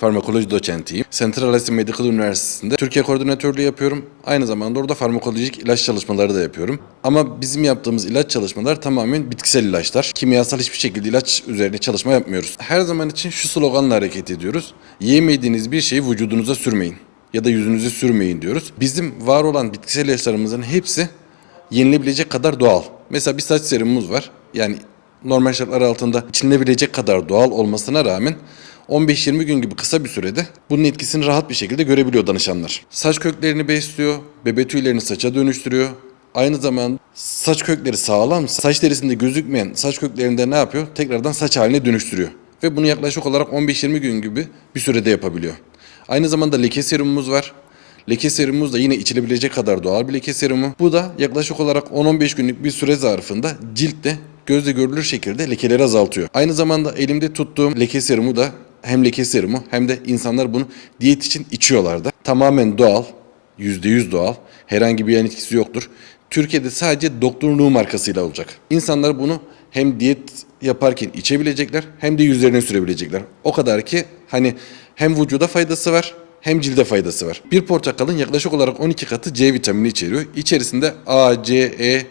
Farmakoloji doçentiyim. Central Asia Medical Üniversitesi'nde Türkiye koordinatörlüğü yapıyorum. Aynı zamanda orada farmakolojik ilaç çalışmaları da yapıyorum. Ama bizim yaptığımız ilaç çalışmalar tamamen bitkisel ilaçlar. Kimyasal hiçbir şekilde ilaç üzerine çalışma yapmıyoruz. Her zaman için şu sloganla hareket ediyoruz. Yemediğiniz bir şeyi vücudunuza sürmeyin ya da yüzünüze sürmeyin diyoruz. Bizim var olan bitkisel ilaçlarımızın hepsi yenilebilecek kadar doğal. Mesela bir saç serumumuz var. Yani normal şartlar altında içilebilecek kadar doğal olmasına rağmen 15-20 gün gibi kısa bir sürede bunun etkisini rahat bir şekilde görebiliyor danışanlar. Saç köklerini besliyor, bebe tüylerini saça dönüştürüyor. Aynı zamanda saç kökleri sağlam, saç derisinde gözükmeyen saç köklerinde ne yapıyor? Tekrardan saç haline dönüştürüyor. Ve bunu yaklaşık olarak 15-20 gün gibi bir sürede yapabiliyor. Aynı zamanda leke serumumuz var. Leke serumumuz da yine içilebilecek kadar doğal bir leke serumu. Bu da yaklaşık olarak 10-15 günlük bir süre zarfında ciltte gözle görülür şekilde lekeleri azaltıyor. Aynı zamanda elimde tuttuğum leke serumu da hem leke serumu hem de insanlar bunu diyet için içiyorlar da. Tamamen doğal, %100 doğal, herhangi bir yan etkisi yoktur. Türkiye'de sadece Doktor Nu markasıyla olacak. İnsanlar bunu hem diyet yaparken içebilecekler hem de yüzlerine sürebilecekler. O kadar ki hani hem vücuda faydası var hem cilde faydası var. Bir portakalın yaklaşık olarak 12 katı C vitamini içeriyor. İçerisinde A, C, E,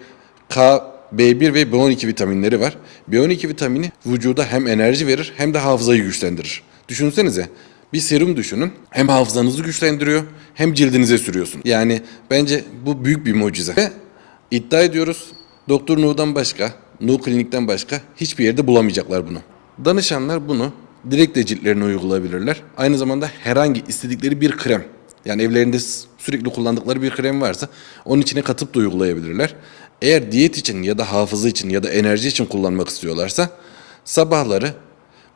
K, B1 ve B12 vitaminleri var. B12 vitamini vücuda hem enerji verir hem de hafızayı güçlendirir. Düşünsenize bir serum düşünün. Hem hafızanızı güçlendiriyor hem cildinize sürüyorsun. Yani bence bu büyük bir mucize. Ve iddia ediyoruz Doktor Nu'dan başka, Nu Klinik'ten başka hiçbir yerde bulamayacaklar bunu. Danışanlar bunu direkt de ciltlerine uygulayabilirler. Aynı zamanda herhangi istedikleri bir krem yani evlerinde sürekli kullandıkları bir krem varsa onun içine katıp da uygulayabilirler. Eğer diyet için ya da hafıza için ya da enerji için kullanmak istiyorlarsa sabahları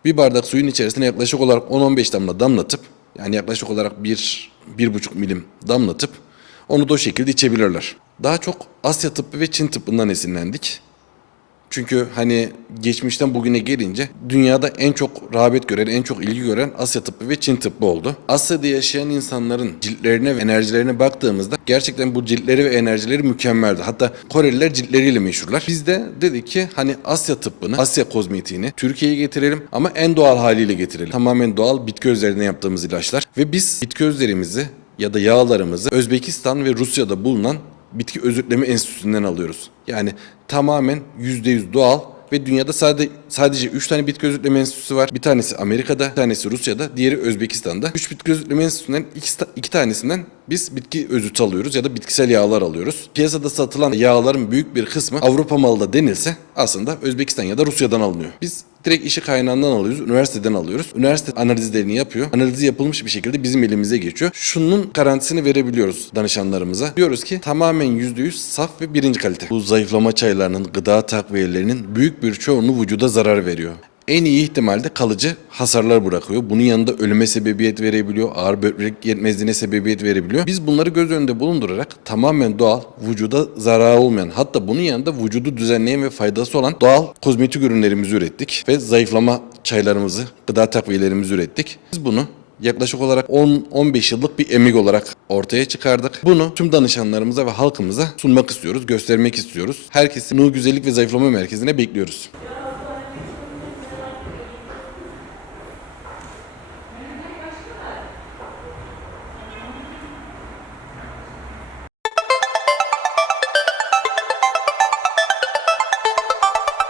bir bardak suyun içerisine yaklaşık olarak 10-15 damla damlatıp yani yaklaşık olarak 1 1,5 milim damlatıp onu da o şekilde içebilirler. Daha çok Asya tıbbı ve Çin tıbbından esinlendik. Çünkü hani geçmişten bugüne gelince dünyada en çok rağbet gören, en çok ilgi gören Asya tıbbı ve Çin tıbbı oldu. Asya'da yaşayan insanların ciltlerine ve enerjilerine baktığımızda gerçekten bu ciltleri ve enerjileri mükemmeldi. Hatta Koreliler ciltleriyle meşhurlar. Biz de dedik ki hani Asya tıbbını, Asya kozmetiğini Türkiye'ye getirelim ama en doğal haliyle getirelim. Tamamen doğal bitki özlerinden yaptığımız ilaçlar ve biz bitki özlerimizi ya da yağlarımızı Özbekistan ve Rusya'da bulunan bitki özütleme enstitüsünden alıyoruz. Yani tamamen %100 doğal ve dünyada sadece sadece 3 tane bitki özütleme enstitüsü var. Bir tanesi Amerika'da, bir tanesi Rusya'da, diğeri Özbekistan'da. 3 bitki özütleme enstitüsünden iki, ta- iki tanesinden biz bitki özütü alıyoruz ya da bitkisel yağlar alıyoruz. Piyasada satılan yağların büyük bir kısmı Avrupa malı da denilse aslında Özbekistan ya da Rusya'dan alınıyor. Biz direkt işi kaynağından alıyoruz, üniversiteden alıyoruz. Üniversite analizlerini yapıyor. Analizi yapılmış bir şekilde bizim elimize geçiyor. Şunun garantisini verebiliyoruz danışanlarımıza. Diyoruz ki tamamen %100 saf ve birinci kalite. Bu zayıflama çaylarının, gıda takviyelerinin büyük bir çoğunu vücuda zarar veriyor. En iyi ihtimalde kalıcı hasarlar bırakıyor. Bunun yanında ölüme sebebiyet verebiliyor, ağır böbrek yetmezliğine sebebiyet verebiliyor. Biz bunları göz önünde bulundurarak tamamen doğal, vücuda zararı olmayan, hatta bunun yanında vücudu düzenleyen ve faydası olan doğal kozmetik ürünlerimizi ürettik ve zayıflama çaylarımızı, gıda takviyelerimizi ürettik. Biz bunu yaklaşık olarak 10-15 yıllık bir emek olarak ortaya çıkardık. Bunu tüm danışanlarımıza ve halkımıza sunmak istiyoruz, göstermek istiyoruz. Herkesi Nu Güzellik ve Zayıflama Merkezi'ne bekliyoruz.